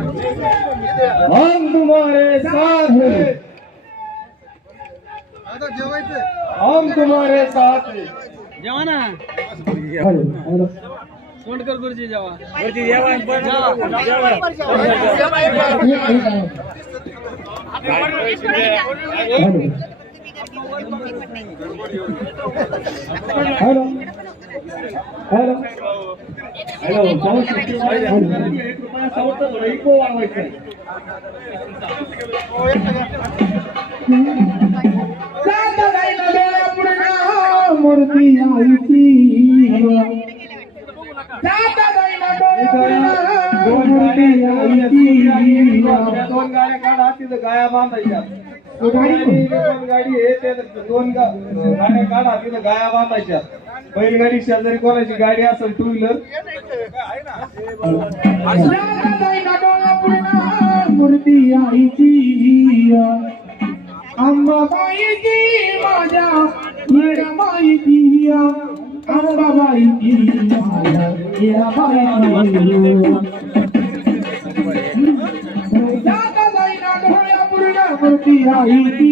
हम तुम्हारे साथ हैं। हम तुम्हारे साथ हैं। जेवा ना। Hello, hello. तोंड कर गुरुजी जेवा। हॅलो. हॅलो हॅलो हॅलो पाऊस किती वाढला? हॅलो. एक रुपया सावरतं थोडं इको मूर्ती आईची बांधायच्या. गाडी दोन आहे गाड्या काढा तिथं गाया बांधायच्या. बैलगाडी शेजारी कोणाची गाडी असेल टू व्हीलर मूर्ती आईची अंबाबाईची माझ्या अंबाबाईची माझ्या पूर्ण मूर्ती आईची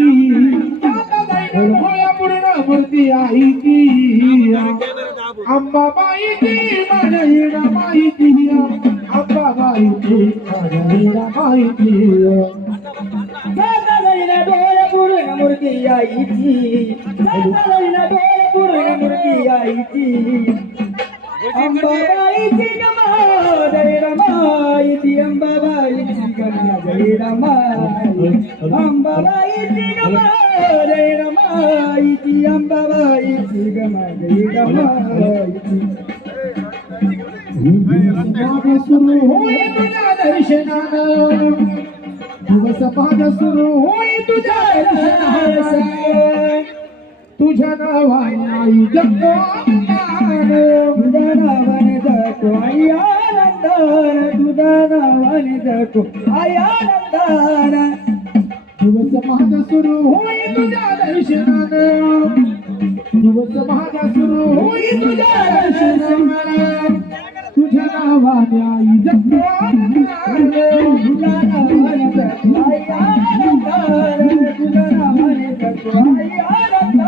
जाता जाईना डोळ्या पूर्ण मूर्ती आईची अंबाबाईची माझ्या मीराबाईची अंबाबाईची माझ्या मीराबाईची साताराईला डोळ्या पूर्ण मूर्ती आईची साताराईला डोळ्या पूर्ण मूर्ती आईची म्हणजे अंबाबाईची गमा जय रमाईची अंबाबाईची गमा जय रमाई. अंबाबाईची गमा जय रमाईची अंबाबाईची गमा जय रमाईची माझं सुरू होय तुझ्या दर्शनानं दिवस पाद सुरू होय तुझ्या दर्शनानं तुझ्या नावाई जगतो तुझ्या नावाने जातो आई आनंदान. तुझ्या नावाने जातो आई आनंदान. दिवस माझा सुरू होई तुझ्या दर्शनानं. दिवस माझा सुरू होई तुझ्या दर्शनानं. तुझ्या नावाने आई जगतो तुझ्या नावाने जातो आई आनंदान. तुझ्या नावाने जातो आई आनंदान.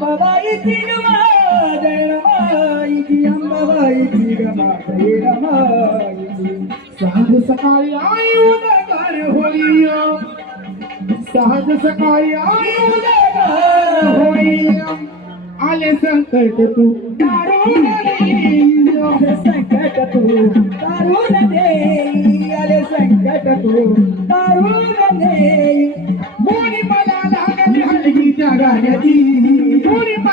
بابي امائي جي رير سڪايا هئي سهج سڪاري آيون آل سنڪٽ تون ڪرڻ سان بعدتي طول ما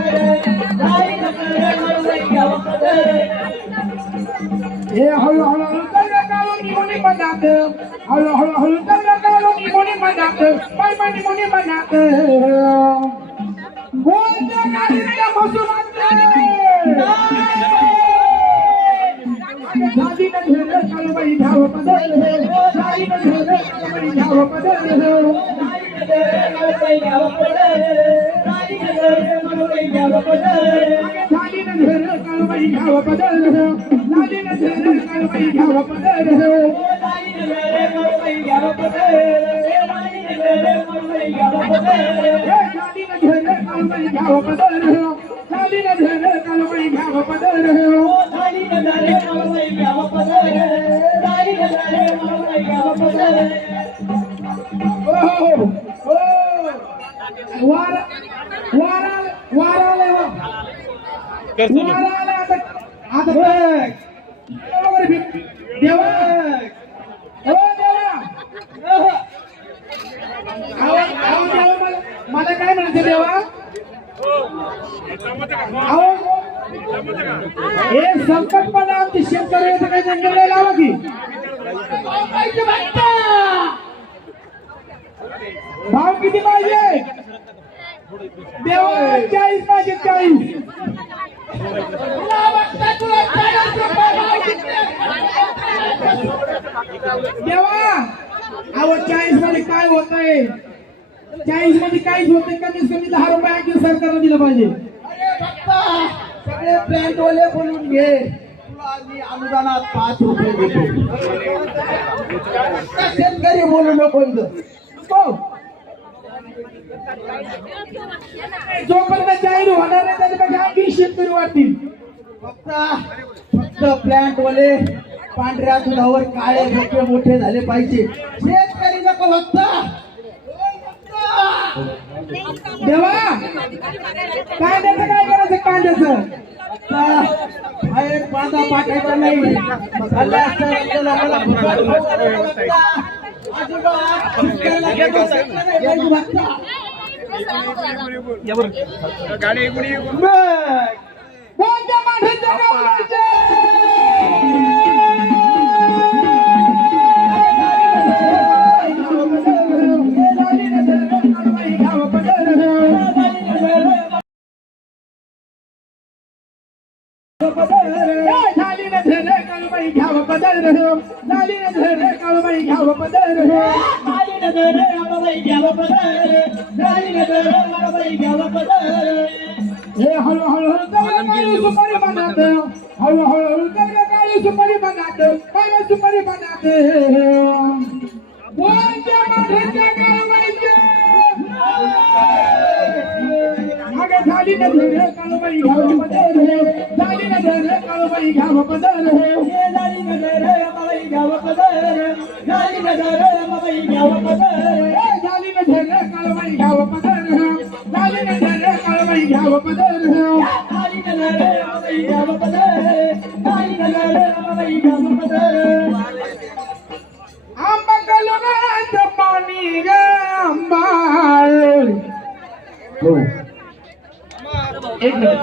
এ হলো হলো কালো কালো নিমনি বানাতে হলো হলো হলো কালো কালো নিমনি বানাতে পাই পাই নিমনি বানাতে বলতে কালিটা বসুমা What? What? What? What? What? What? What? What? मला काय म्हणायचं देवा? हे संकटपणा आमची शेतकरी येतं काही जंगल लावा की. भाव किती पाहिजे? देवा चाळीस पाहिजे चाळीस. देवा अहो चाळीसमध्ये काय होत आहे चाळीसमध्ये काहीच होत कमीत कमी दहा रुपये आणखी सरकारला दिलं पाहिजे. सगळे प्लॅन्ट वाले बोलून घे. मी अनुदानात पाच रुपये देतो. शेतकरी बोलू नको. हो. जोपर्यंत जाहीर होणार नाही त्याच्यापेक्षा आणखी शेतकरी वाटतील फक्त फक्त प्लॅन्ट वाले पांढऱ्या दुधावर काळे धोके मोठे झाले पाहिजे. शेतकरी नको फक्त देवा कांद्याचं काय करायचं कांद्याचं? बाहेर पाठायचा नाही. खाल्ला असता आपल्याला मला लागता. शेतकऱ्याला फक्त. कोणत्या padar ho nali na re kal mai ghav padar ho nali na re kal mai ghav padar nali na re kal mai ghav padar जालीन धर कालवाई घाव पदर हो जालीन धर कालवाई घाव पदर हो ये जालीन धर कालवाई घाव पदर जालीन धर कालवाई घाव पदर ए जालीन धर कालवाई घाव पदर हो जालीन धर कालवाई घाव पदर हो जालीन धर कालवाई घाव पदर जालीन धर कालवाई घाव पदर आंबा पानी गे अंबाळ एक मिनिट.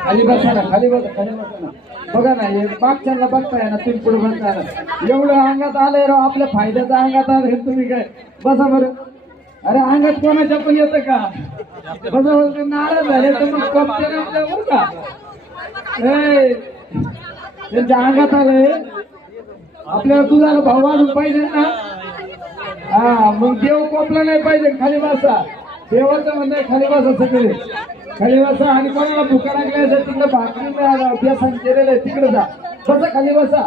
खाली बसा ना खाली बसा खाली बसा ना. बघा ना हे मागच्यांना बघताय ना तुम्ही पुढे बघताय ना. एवढं अंगात आलंय राव आपल्या फायद्याचं अंगात आलंय तुम्ही काय? बसा बरं. अरे अंगात कोणाच्या पण येतं का? बसा बरं नाराज झाले तर मग कपते का? ए, त्यांच्या अंगात आलंय. आपल्याला दुधाला भाव वाढून पाहिजे ना. हा मग देव कोपला नाही पाहिजे खाली बसा. देवाचं म्हणणं आहे खाली बसा सगळे खाली बसा आणि कोणाला भुका लागल्या असेल तिकडे भाकरी बेसन केलेलं आहे तिकडे जा. बसा खाली बसा.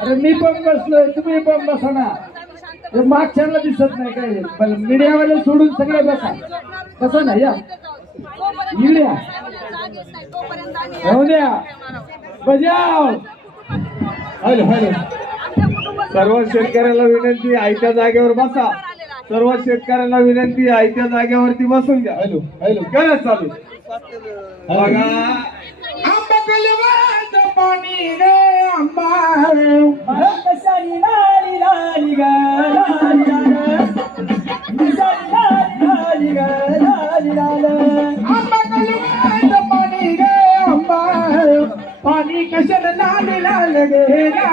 अरे मी पण बसलोय तुम्ही पण बसा ना. मागच्याला दिसत नाही काय पण मीडियावाले सोडून सगळे बसा. बसा ना या. मीडिया या. येऊ द्या. बजाव. Hello hello. सर्व शेतकऱ्याला विनंती आयत्या जागेवर बसा. सर्व शेतकऱ्यांना विनंती आहे त्या जागेवरती बसून घ्या. हॅलो हॅलो गरज चालू बघा. पाणी रे पाणी कशाला लाल लाल गे?